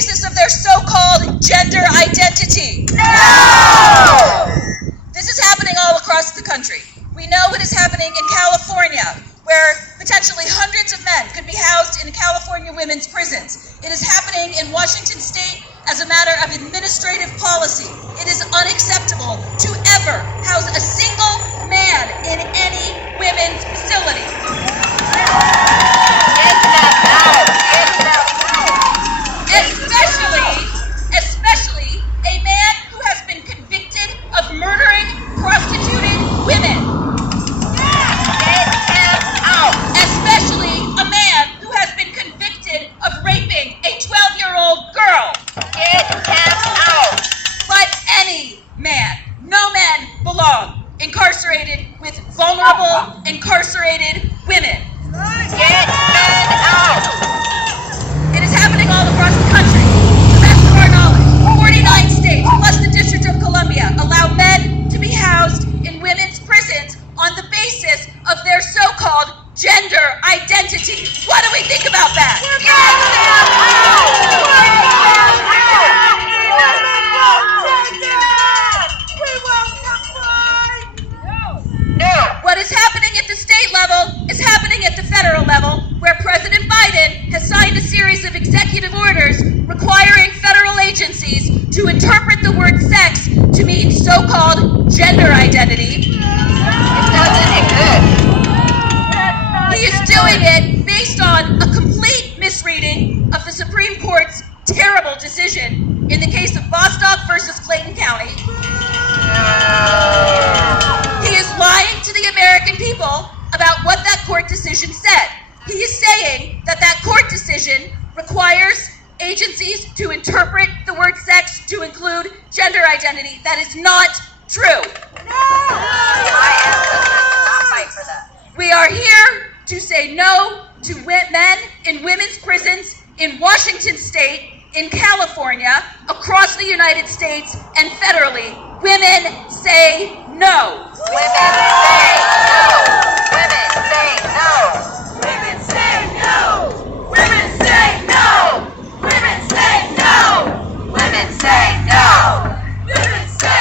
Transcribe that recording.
basis of their so-called gender identity. No! This is happening all across the country. We know it is happening in California, where potentially hundreds of men could be housed in California women's prisons. It is happening in Washington State as a matter of administrative policy. It is unacceptable to ever house a single man in any women's facility. Especially a man who has been convicted of murdering prostituted women. Especially a man who has been convicted of raping a 12-year-old girl. Get him out! But any man, no men belong incarcerated with vulnerable, incarcerated women. Get men out! It is happening all across the country. To the best of our knowledge, 49 states, plus the District of Columbia, allow men to be housed in women's prisons on the basis of their so-called gender identity. What do we think about that? What is happening at the state level is happening at the federal level, where President Biden has signed a series of executive orders requiring federal agencies to interpret the word sex to mean so-called gender identity. It doesn't exist. He is doing it based on a complete misreading of the Supreme Court's terrible decision in the case of Bostock versus Clayton County. He is lying to the American people about what that court decision said. He is saying that that court decision requires agencies to interpret the word sex to include gender identity. That is not true. My ancestors did not fight for that. We are here to say no to men in women's prisons in Washington State, in California, across the United States, and federally. Women say no. Women say no.